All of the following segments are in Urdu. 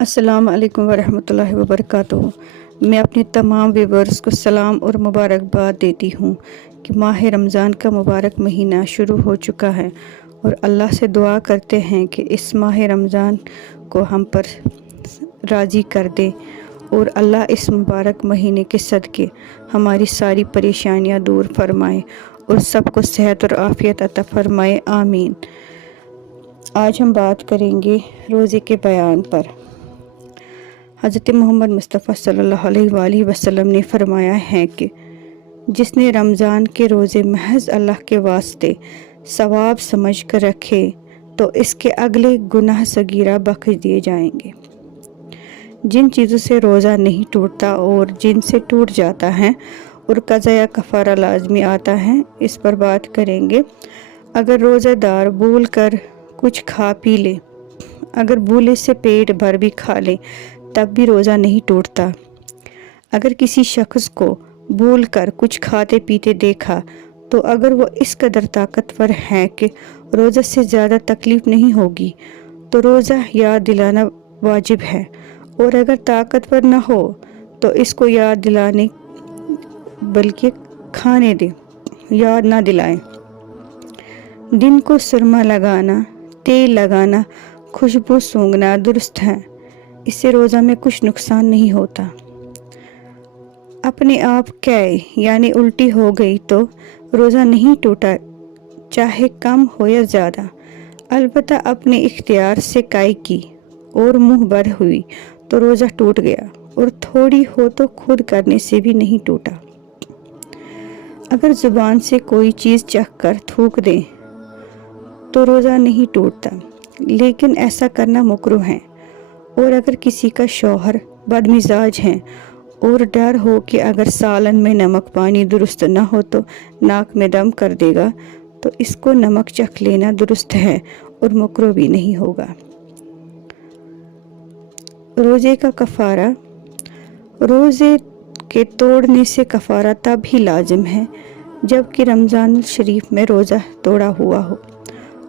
السلام علیکم ورحمۃ اللہ وبرکاتہ۔ میں اپنے تمام ویورز کو سلام اور مبارکباد دیتی ہوں کہ ماہ رمضان کا مبارک مہینہ شروع ہو چکا ہے، اور اللہ سے دعا کرتے ہیں کہ اس ماہ رمضان کو ہم پر راضی کر دے، اور اللہ اس مبارک مہینے کے صدقے ہماری ساری پریشانیاں دور فرمائے اور سب کو صحت اور عافیت عطا فرمائے، آمین۔ آج ہم بات کریں گے روزے کے بیان پر۔ حضرت محمد مصطفیٰ صلی اللہ علیہ وآلہ وسلم نے فرمایا ہے کہ جس نے رمضان کے روزے محض اللہ کے واسطے ثواب سمجھ کر رکھے تو اس کے اگلے گناہ صغیرہ بخش دیے جائیں گے۔ جن چیزوں سے روزہ نہیں ٹوٹتا اور جن سے ٹوٹ جاتا ہے اور قضا یا کفارہ لازمی آتا ہے، اس پر بات کریں گے۔ اگر روزہ دار بھول کر کچھ کھا پی لے، اگر بھولے سے پیٹ بھر بھی کھا لے تب بھی روزہ نہیں ٹوٹتا۔ اگر کسی شخص کو بھول کر کچھ کھاتے پیتے دیکھا تو اگر وہ اس قدر طاقتور ہے کہ روزہ سے زیادہ تکلیف نہیں ہوگی تو روزہ یاد دلانا واجب ہے، اور اگر طاقتور نہ ہو تو اس کو یاد دلانے بلکہ کھانے دے، یاد نہ دلائیں۔ دن کو سرما لگانا، تیل لگانا، خوشبو سونگھنا درست ہے، اس سے روزہ میں کچھ نقصان نہیں ہوتا۔ اپنے آپ قے یعنی الٹی ہو گئی تو روزہ نہیں ٹوٹا، چاہے کم ہو یا زیادہ۔ البتہ اپنے اختیار سے قے کی اور منہ بر ہوئی تو روزہ ٹوٹ گیا، اور تھوڑی ہو تو خود کرنے سے بھی نہیں ٹوٹا۔ اگر زبان سے کوئی چیز چکھ کر تھوک دیں تو روزہ نہیں ٹوٹتا، لیکن ایسا کرنا مکروہ ہے۔ اور اگر کسی کا شوہر بد مزاج ہے اور ڈر ہو کہ اگر سالن میں نمک پانی درست نہ ہو تو ناک میں دم کر دے گا تو اس کو نمک چکھ لینا درست ہے اور مکروہ بھی نہیں ہوگا۔ روزے کا کفارہ۔ روزے کے توڑنے سے کفارہ تب ہی لازم ہے جب کہ رمضان الشریف میں روزہ توڑا ہوا ہو،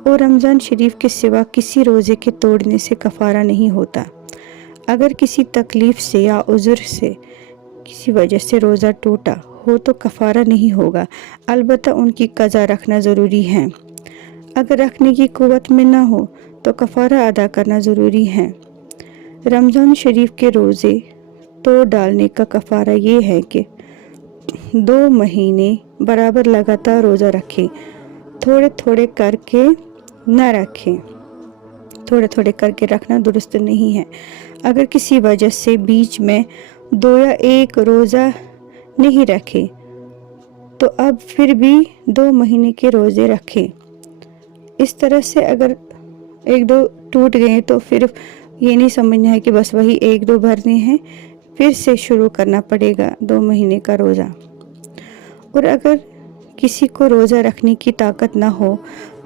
اور رمضان شریف کے سوا کسی روزے کے توڑنے سے کفارہ نہیں ہوتا۔ اگر کسی تکلیف سے یا عذر سے کسی وجہ سے روزہ ٹوٹا ہو تو کفارہ نہیں ہوگا، البتہ ان کی قضا رکھنا ضروری ہے۔ اگر رکھنے کی قوت میں نہ ہو تو کفارہ ادا کرنا ضروری ہے۔ رمضان شریف کے روزے توڑ ڈالنے کا کفارہ یہ ہے کہ 2 مہینے برابر لگاتار روزہ رکھیں، تھوڑے تھوڑے کر کے نہ رکھیں۔ تھوڑے تھوڑے کر کے رکھنا درست نہیں ہے۔ اگر کسی وجہ سے بیچ میں 2 یا 1 روزہ نہیں رکھے تو اب پھر بھی 2 مہینے کے روزے رکھیں۔ اس طرح سے اگر 1-2 ٹوٹ گئے تو پھر یہ نہیں سمجھنا ہے کہ بس وہی 1-2 بھرنے ہیں، پھر سے شروع کرنا پڑے گا 2 مہینے کا روزہ۔ اور اگر کسی کو روزہ رکھنے کی طاقت نہ ہو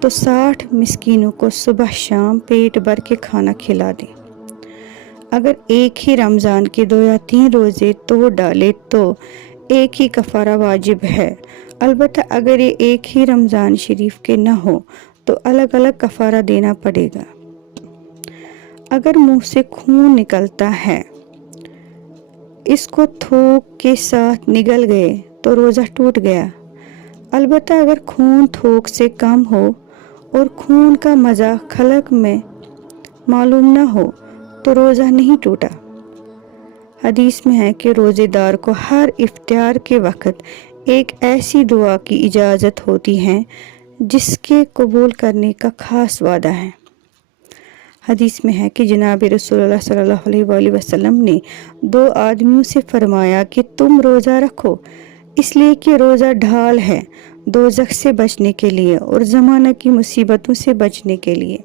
تو 60 مسکینوں کو صبح شام پیٹ بھر کے کھانا کھلا دیں۔ اگر ایک ہی رمضان کے 2 یا 3 روزے توڑ ڈالے تو ایک ہی کفارہ واجب ہے، البتہ اگر یہ ایک ہی رمضان شریف کے نہ ہو تو الگ الگ کفارہ دینا پڑے گا۔ اگر منہ سے خون نکلتا ہے، اس کو تھوک کے ساتھ نگل گئے تو روزہ ٹوٹ گیا، البتہ اگر خون تھوک سے کم ہو اور خون کا مزہ خلق میں معلوم نہ ہو تو روزہ نہیں ٹوٹا۔ حدیث میں ہے کہ روزے دار کو ہر افطار کے وقت ایک ایسی دعا کی اجازت ہوتی ہے جس کے قبول کرنے کا خاص وعدہ ہے۔ حدیث میں ہے کہ جناب رسول اللہ صلی اللہ علیہ وآلہ وسلم نے 2 آدمیوں سے فرمایا کہ تم روزہ رکھو، اس لیے کہ روزہ ڈھال ہے دوزخ سے بچنے کے لیے اور زمانہ کی مصیبتوں سے بچنے کے لیے۔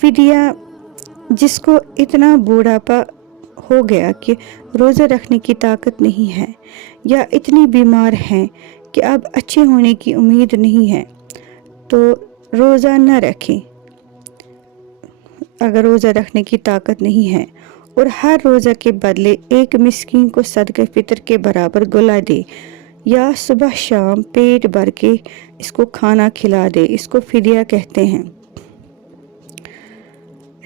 فدیہ، جس کو اتنا بوڑھاپا ہو گیا کہ روزہ رکھنے کی طاقت نہیں ہے یا اتنی بیمار ہیں کہ اب اچھے ہونے کی امید نہیں ہے، تو روزہ نہ رکھیں۔ اگر روزہ رکھنے کی طاقت نہیں ہے اور ہر روزہ کے بدلے 1 مسکین کو صدقہ فطر کے برابر گلا دے یا صبح شام پیٹ بھر کے اس کو کھانا کھلا دے، اس کو فدیہ کہتے ہیں۔